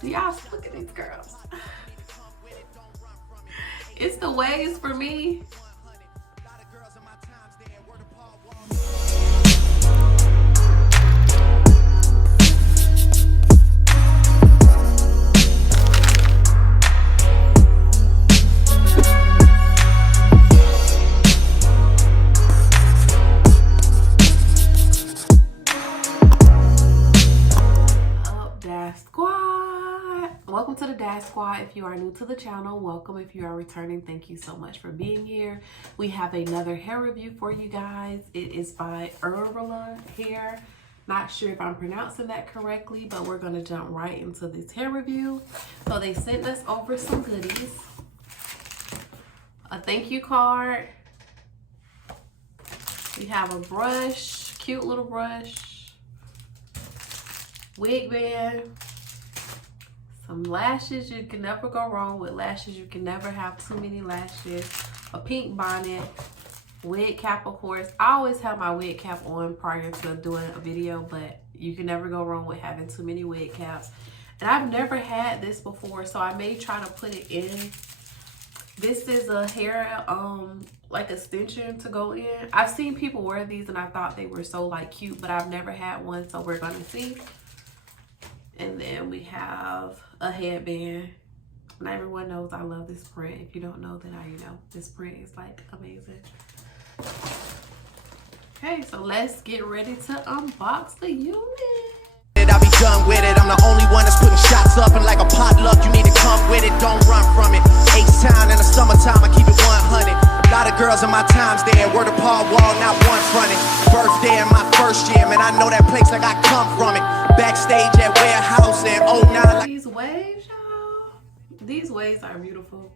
Y'all look at these girls. It's the waves for me. Welcome to the Dash Squad. If you are new to the channel, welcome. If you are returning, thank you so much for being here. We have another hair review for you guys. It is by Hurela hair. Not sure if I'm pronouncing that correctly, but we're going to jump right into this hair review. So they sent us over some goodies. A thank you card. We have a brush, cute little brush. Wig band. Some lashes. You can never go wrong with lashes. You can never have too many lashes. A pink bonnet. Wig cap, of course. I always have my wig cap on prior to doing a video, but you can never go wrong with having too many wig caps. And I've never had this before, so I may try to put it in. This is a hair like extension to go in. I've seen people wear these and I thought they were so like cute, but I've never had one, so we're gonna see. And then we have a headband. And everyone knows I love this print. If you don't know, then you know. This print is like amazing. Okay, so let's get ready to unbox the unit. I'll be done with it. I'm the only one that's putting shots up, and like a potluck, you need to come with it. Don't run from it. H-Town in the summertime, I keep it 100. A lot of girls in my times there. Word apart wall, not one fronted. Birthday in my first year, man, I know that place like I come from it. Backstage at warehouse and 09. Like these waves, y'all. These waves are beautiful.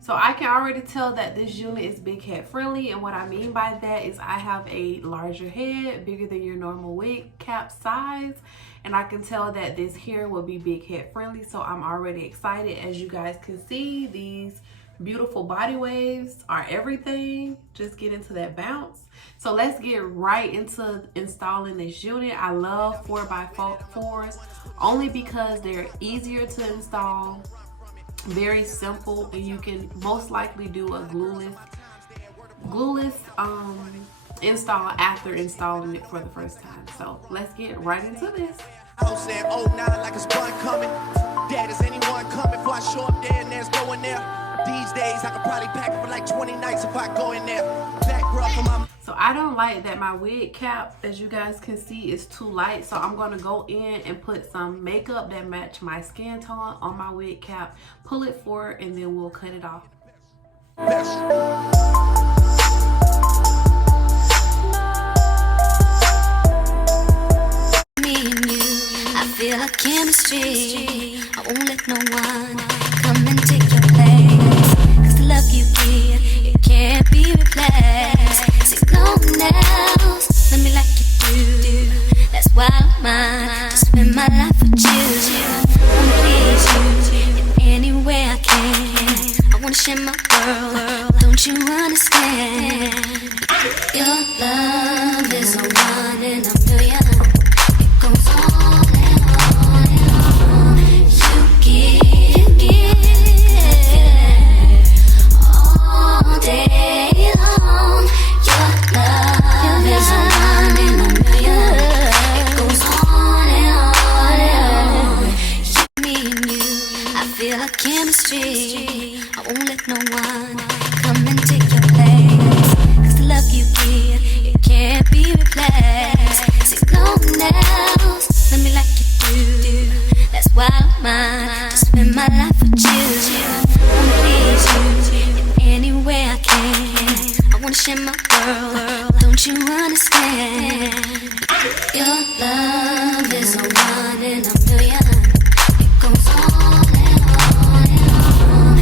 So I can already tell that this unit is big head friendly, and what I mean by that is I have a larger head, bigger than your normal wig cap size, and I can tell that this hair will be big head friendly, so I'm already excited. As you guys can see, these beautiful body waves are everything. Just get into that bounce. So let's get right into installing this unit. I love 4x4s only because they're easier to install, very simple, and you can most likely do a glueless install after installing it for the first time. So let's get right into this. house and 09 like a spun coming. Dad, is anyone coming before I show up there and there's no one there? These days I could probably pack it for like 20 nights if I go in there. Back rub for my. So I don't like that my wig cap, as you guys can see, is too light. So I'm going to go in and put some makeup that match my skin tone on my wig cap, pull it forward, and then we'll cut it off. Me and you, I feel like chemistry. I won't let no one come and take your place. 'Cause the love you give, it can't be replaced. See no one else, let me like you do. That's why I'm mine, to spend my life with you. I wanna please you in any way I can. I wanna share my world, don't you understand? Your love is a one in a million. It goes on and on and on. You give all day long. Your love is a one in a million. It goes on and on and on. Me and you, I feel like chemistry. I won't let no one come and take your place. 'Cause the love you give, it can't be replaced. See no one else, let me like you do. That's why I'm mine, to spend my life with you. I wanna please you in any way I can. I wanna share my world, don't you understand? Your love is a one in a million. It goes on and on and on.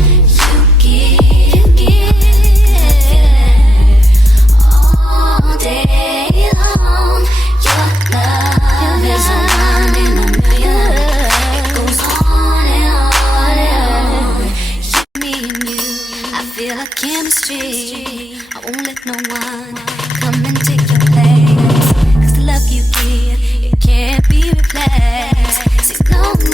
You give all day long. Your love is a one in a million. It goes on and on and on. Me and you, I feel like chemistry. I won't let no one come and take your place. 'Cause the love you give, it can't be replaced. See no one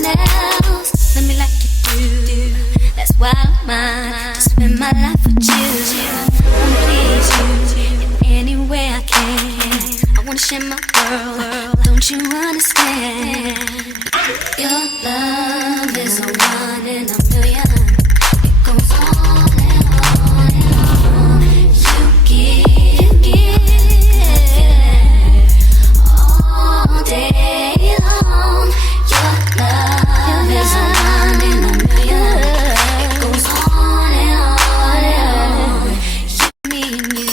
understand? Your love is a one in a million. It goes on and on and on. You give all day long. Your love is a one in a million. It goes on and on and on. Me and you,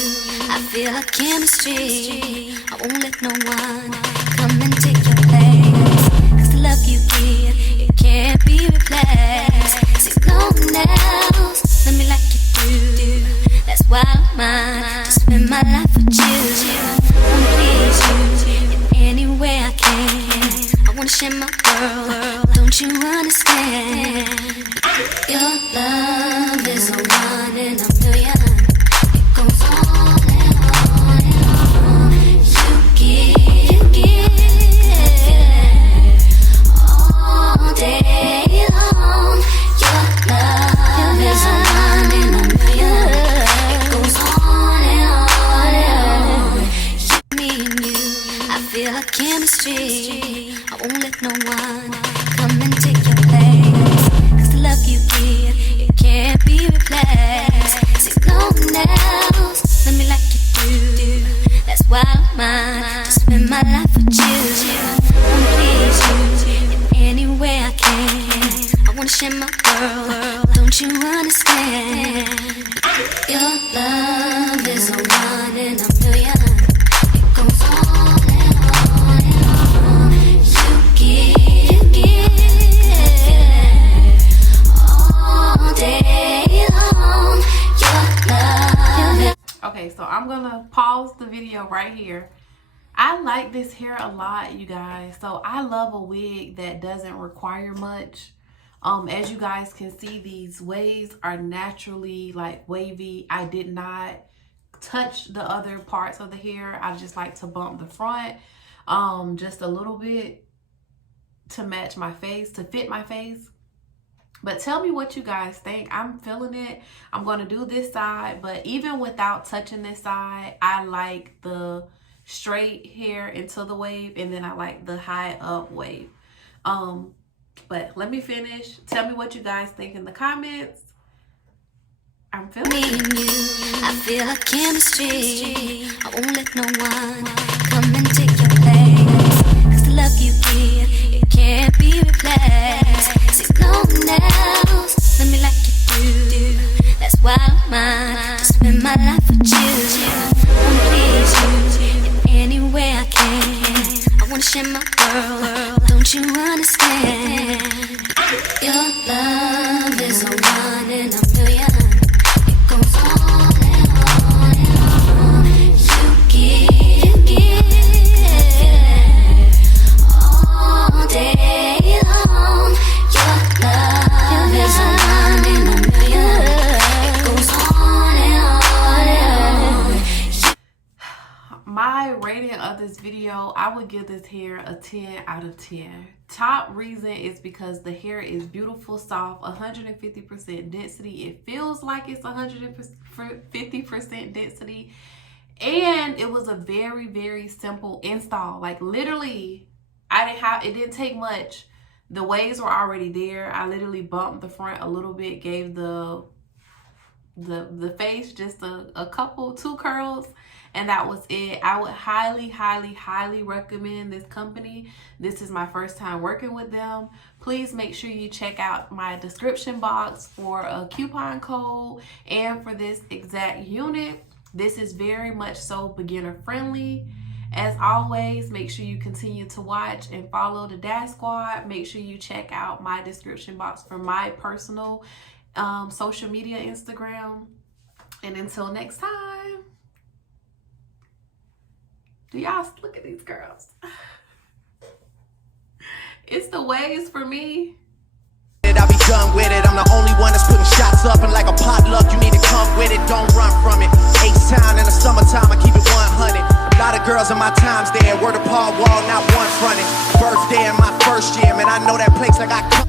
I feel like chemistry. I won't let no one come and take your place. 'Cause the love you give, it can't be replaced. See, no one else love me like you do. That's why I'm mine, to spend my life with you. I wanna please you in any way I can. I wanna share my world, don't you understand? Your love is a one in a million. It goes on and on and on. You give all day long. Your love is a one in a million. It goes on and on and on. Me and you, I feel like chemistry. I won't let no one come and take your place. 'Cause the love you give, it can't be replaced. See, no one else love me like you do. That's why I'm mine, to spend my life with you. I wanna please you in any way I can. I wanna share my world, don't you understand? Your love is a one in a million. It goes on and on and on. You give all day long. Your love is Okay, so I'm gonna pause the video right here. I like this hair a lot, you guys. So I love a wig that doesn't require much. As you guys can see, these waves are naturally like wavy. I did not touch the other parts of the hair. I just like to bump the front just a little bit to match my face, to fit my face. But tell me what you guys think. I'm feeling it. I'm going to do this side, but even without touching this side, I like the straight hair into the wave, and then I like the high up wave. But let me finish. Tell me what you guys think in the comments. I'm feeling me and you, I feel like chemistry. I won't let no one come and take your place. 'Cause the love you give, it can't be replaced. See, no one else love me like you do. That's why I'm mine, to spend my life with you. I wanna please you in any way I can. I wanna share my world, don't you understand? Your love is a one in a million. It goes on and on and on. You give all day long. Your love is a one in a million. It goes on and on and on. my rating of this video. I would give this hair a 10 out of 10. Top reason is because the hair is beautiful, soft, 150% density. It feels like it's 150% density. And it was a very, very simple install. Like literally, it didn't take much. The waves were already there. I literally bumped the front a little bit, gave the face just a couple, 2 curls, and that was it. I would highly, highly, highly recommend this company. This is my first time working with them. Please make sure you check out my description box for a coupon code and for this exact unit. This is very much so beginner friendly. As always, make sure you continue to watch and follow the Dash Squad. Make sure you check out my description box for my personal social media, Instagram. And until next time, do y'all look at these girls? It's the waves for me. I'll be done with it. I'm the only one that's putting shots up, and like a potluck, you need to come with it. Don't run from it. H-Town in the summertime, I keep it 100. A lot of girls in my times there. Word of Paul Wall, not one fronted. Birthday in my first year, man, I know that place like I come.